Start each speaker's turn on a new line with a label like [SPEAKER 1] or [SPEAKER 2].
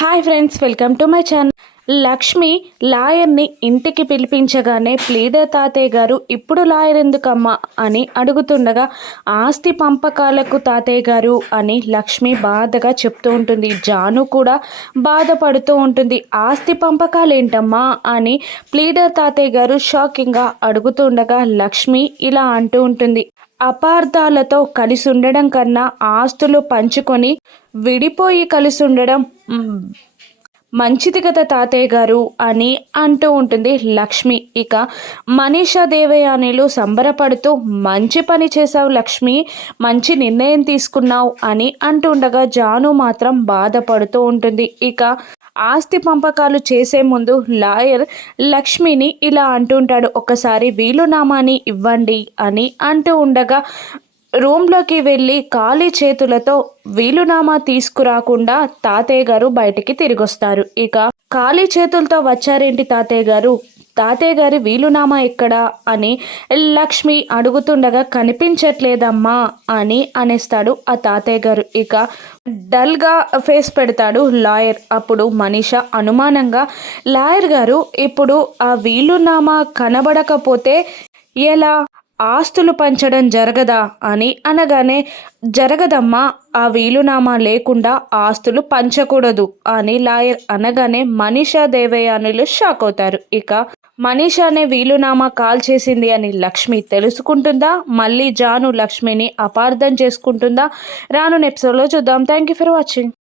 [SPEAKER 1] Hi friends welcome to my channel. Lakshmi లాయర్ని ఇంటికి పిలిపించగానే pleader తాతయ్య గారు ఇప్పుడు లాయర్ ఎందుకమ్మా? అని అడుగుతుండగా ఆస్తి పంపకాలకు తాతయ్య గారు అని లక్ష్మి బాధగా చెప్తూ ఉంటుంది. జాను కూడా బాధపడుతూ ఉంటుంది. ఆస్తి పంపకాలు ఏంటమ్మా అని ప్లీడర్ తాతయ్య గారు షాకింగ్గా అడుగుతుండగా లక్ష్మి ఇలా అంటూ ఉంటుంది. అపార్థాలతో కలిసి ఉండడం కన్నా ఆస్తులు పంచుకొని విడిపోయి కలిసి ఉండడం మంచిది కదా తాతయ్య గారు అని అంటూ ఉంటుంది లక్ష్మి. ఇక మనీషా దేవయానిలు సంబరపడుతూ మంచి పని చేశావు లక్ష్మి మంచి నిర్ణయం తీసుకున్నావు అని అంటుండగా జాను మాత్రం బాధపడుతూ ఉంటుంది. ఇక ఆస్తి పంపకాలు చేసే ముందు లాయర్ లక్ష్మిని ఇలా అంటుంటాడు ఒకసారి వీలునామాని ఇవ్వండి అని అంటూ ఉండగా రూమ్లోకి వెళ్ళి ఖాళీ చేతులతో వీలునామా తీసుకురాకుండా తాతయ్య గారు బయటికి తిరిగొస్తారు. ఇక ఖాళీ చేతులతో వచ్చారేంటి తాతయ్య గారు? తాతయ్య గారి వీలునామా ఎక్కడా అని లక్ష్మి అడుగుతుండగా కనిపించట్లేదమ్మా అని అనేస్తాడు ఆ తాతయ్య గారు ఇక డల్గా ఫేస్ పెడతాడు లాయర్. అప్పుడు మనీష అనుమానంగా లాయర్ గారు ఇప్పుడు ఆ వీలునామా కనబడకపోతే ఎలా? ఆస్తులు పంచడం జరగదా అని అనగానే జరగదమ్మా ఆ వీలునామా లేకుండా ఆస్తులు పంచకూడదు అని లాయర్ అనగానే మనీషా దేవయానులు షాక్ అవుతారు. ఇక మనీషానే వీలునామా కాల్ చేసింది అని లక్ష్మి తెలుసుకుంటుందా? మళ్ళీ జాను లక్ష్మిని అపార్థం చేసుకుంటుందా? రాను ఎపిసోడ్లో చూద్దాం. Thank you for watching.